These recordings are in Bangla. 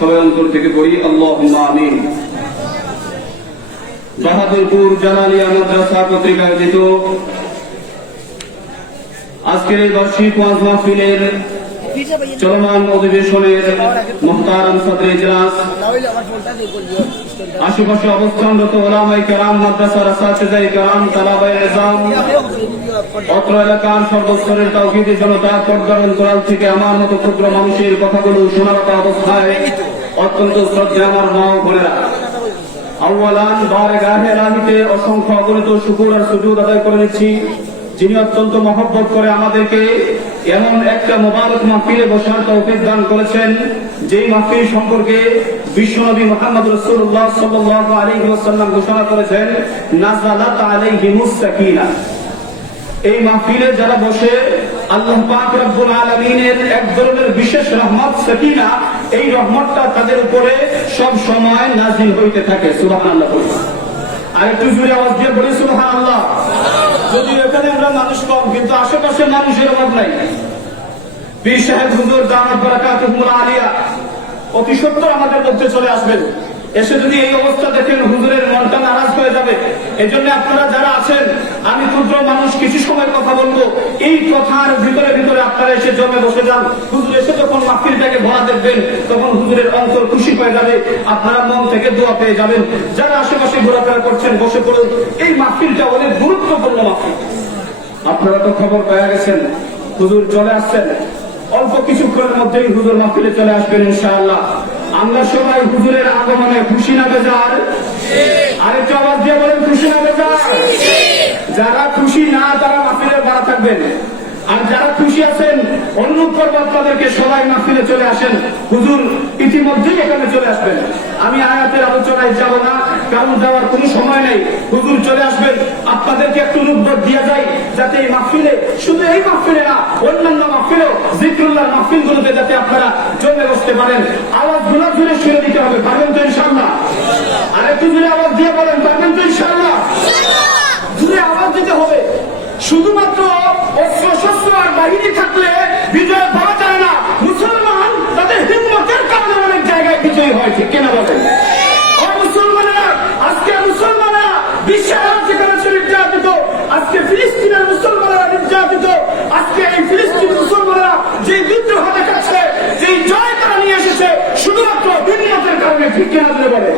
সবাই অন্তর থেকে পড়ি আল্লাহুম্মা আমিন। বাহাদুরপুর জালালিয়া মাদ্রাসা কর্তৃক আয়োজিত আজকের এই বার্ষিক ওয়াজ মাহফিলের চলমান অধিবেশনের মুহতারাম সদরে ইজলাস, আশেপাশে অবস্থানরত ওলামায়ে কেরাম, মাদ্রাসার আসাতিজায়ে কেরাম, তালাবায়ে নিজাম, অত্র এলাকার সর্বস্তরের তাওহীদি জনতা, পর্দার অন্তরাল থেকে আমার মতো ক্ষুদ্র মানুষের কথাগুলো শোনারত অবস্থায় অত্যন্ত শ্রদ্ধা আমার মা ও বোনেরা, আউয়ালান বারগাহে ইলাহিতে অসংখ্য অগণিত শুকর আর সুজুদ আদায় করে নিচ্ছি, যিনি অত্যন্ত মহব্বত করে আমাদেরকে এমন একটা মোবারক মাহফিলে বসার তৌফিক দান করেছেন, যেই মাহফিল সম্পর্কে বিশ্বনবী মুহাম্মদ রাসূলুল্লাহ সাল্লাল্লাহু আলাইহি ওয়াসাল্লাম ঘোষণা করেছেন, নাযালাত আলাইহিমুস সাকিনা। এই মাহফিলে যারা বসে আল্লাহ পাক রব্বুল আলামিনের এক ধরনের বিশেষ রহমত সাকিনা, এই রহমতটা তাদের উপরে সব সময় নাযিল হইতে থাকে। সুবহানাল্লাহ। আর একটু জোরে আওয়াজ দিয়ে বলি সুবহানাল্লাহ। যদিও এখানে আমরা মানুষ কম, কিন্তু আশেপাশে মানুষের অভাব নাই। পীর সাহেব হুজুর দামাত বারাকাতুহুল আলিয়া অতি সত্বর আমাদের মধ্যে চলে আসবেন। এসে যদি এই অবস্থা দেখেন, হুজুরের মনটা নারাজ হয়ে যাবে। এই জন্য আপনারা যারা আছেন, আমি ক্ষুদ্র মানুষ, কিছু সময় কথা বলবো, এই কথার ভিতরে ভিতরে আপনারা এসে জমে বসে যান। হুজুর এসে যখন মাহফিলটাকে ভরা দেখবেন, তখন হুজুরের অন্তর খুশি হয়ে যাবে, আপনারা মন থেকে দোয়া পেয়ে যাবেন। যারা আশেপাশে ঘোরাফেরা করছেন, বসে পড়ুন। এই মাহফিলটা অনেক গুরুত্বপূর্ণ মাহফিল। আপনারা তো খবর পেয়ে গেছেন, হুজুর চলে আসছেন। অল্প কিছুক্ষণের মধ্যেই হুজুর মাহফিলে চলে আসবেন ইনশাআল্লাহ। আমরা সবাই হুজুরের আগমনে খুশি না বেজার? আরেকটু আওয়াজ দিয়ে বলেন, খুশি না বেজার? যারা খুশি না, তারা মাহফিলের বাড়া থাকবেন। আর যারা খুশি আছেন, অনুরোধ করবো আপনাদেরকে সবাই মাহফিলে চলে আসেন। হুজুর ইতিমধ্যেই এখানে চলে আসবেন। আমি আয়াতের আলোচনায় যাব না, কারণ যাওয়ার কোনো সময় নেই। হুজুর চলে আসবেন। আপনাদেরকে একটু অনুরোধ দিয়ে যায়, যাতে এই মাহফিলে, শুধু এই মাহফিলে না, অন্যান্য মাহফিলেও, জিকরুল্লাহর মাহফিলগুলোতে যাতে আপনারা জমে বসতে পারেন। আওয়াজ গুলো জুড়ে শুনে দিতে হবে। পারবেন তো ইনশাআল্লাহ? আর একটু জুড়ে আওয়াজ দিয়ে বলেন, পারবেন তো ইনশাআল্লাহ? জুড়ে আওয়াজ দিতে হবে। শুধুমাত্র অস্ত্র শস্ত্র আর বাহিনী থাকলে বিজয় পাওয়া যায় না। মুসলমান তাদের হিম্মতের কারণে অনেক জায়গায় বিজয় হয়েছে। কেন বলেন? ও মুসলমানেরা, আজকে মুসলমানেরা বিশ্বের যেখানে নির্যাতিত, আজকে ফিলিস্তিনের মুসলমানেরা নির্যাতিত, আজকে এই ফিলিস্তিন মুসলমানেরা যে বিদ্রোহ দেখাচ্ছে, যে জয় তারা নিয়ে এসেছে, শুধুমাত্র হিম্মতের কারণে। ঠিক কেনা বলে বলে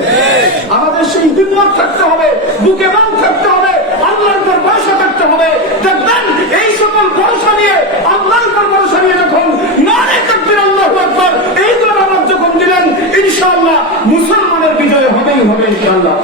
আমাদের সেই হিম্মত থাকতে হবে, বুকে বান থাকতে হবে, আল্লাহর উপর ভরসা থাকতে হবে। দেখবেন এই সকল ভরসা নিয়ে, আল্লাহর উপর ভরসা নিয়ে যখন নারে তাকবীর আল্লাহু আকবার এই দোয়া যখন দিলেন, ইনশাআল্লাহ মুসলমানের বিজয় হবেই হবে ইনশাআল্লাহ।